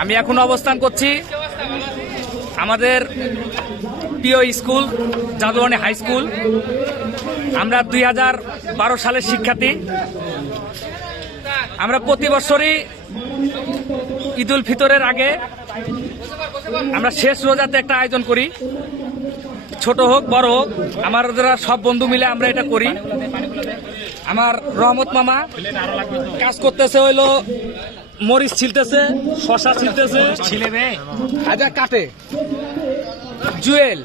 আমি এখন অবস্থান করছি আমাদের প্রিয় স্কুল জাদুয়ানি হাই স্কুল। আমরা 2012 সালের শিক্ষার্থী। আমরা প্রতি বছরই ঈদ উল ফিতরের আগে আমরা শেষ রোজাতে একটা আয়োজন করি, ছোট হোক বড় হোক, আমাদের সব বন্ধু মিলে আমরা এটা করি। আমার রহমত মামা কাজ করতেছে, হইলো মরিচ ছিলতেছে, শশা ছিলতেছে, আচ্ছা কাটে। জুয়েল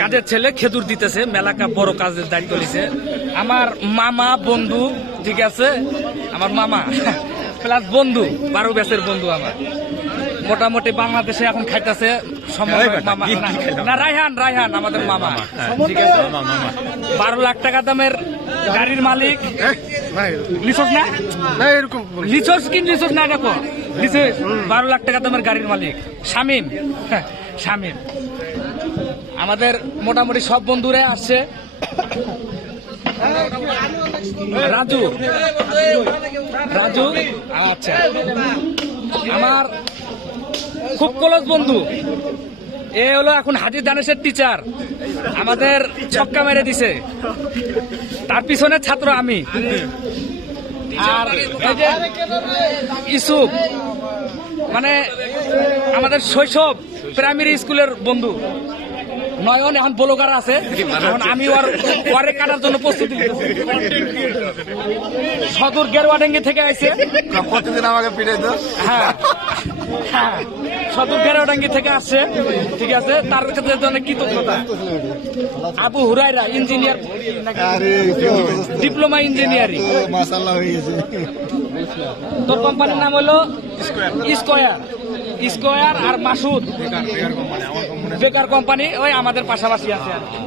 কাজের ছেলে খেজুর দিতেছে, মেলাকা বড় কাজের দায়িত্ব নিছে। আমার মামা বন্ধু, ঠিক আছে, আমার মামা প্লাস বন্ধু, 12 ব্যাচের বন্ধু আমার, মোটামুটি বাংলাদেশে এখন খাইতেছে মামা না, রায়হান আমাদের মামা, ঠিক আছে। 12 লাখ টাকা দামের গাড়ির মালিক, লিসোস না এরকম লিসোস কি লিসোস না দেখো, লিসোস 12 লাখ টাকা দামের গাড়ির মালিক শামীম। আমাদের মোটামুটি সব বন্ধুরা আসছে। রাজু, আচ্ছা, আমার খুব ক্লোজ বন্ধু, এ হলো এখন হাজির দানেশের টিচার, আমাদের ছক্কা মেরে দিছে, তার পিছনে ছাত্র আমি। আর এই যে ইসুফ, মানে আমাদের শৈশব প্রাইমারি স্কুলের বন্ধু। নয়ন এখন ব্লগার আছে, এখন আমি ওয়ারে কাটার জন্য প্রস্তুতি নিতেছি। সদর গেরুয়াডাঙ্গি থেকে আইছে, প্রতিদিন আমাকে পিটাইতো। হ্যাঁ, সদর গেরুয়াডাঙ্গি থেকে আসছে, ঠিক আছে, তার কাছে অনেক কৃতজ্ঞতা। আবু হুরাইরা ইঞ্জিনিয়ার, ডিপ্লোমা ইঞ্জিনিয়ারিং, মাশাআল্লাহ হয়ে গেছে। তোর কোম্পানির নাম হলো স্কয়ার আর মাসুদ বেকার কোম্পানি, ওই আমাদের পাশাপাশি আছে আর কি।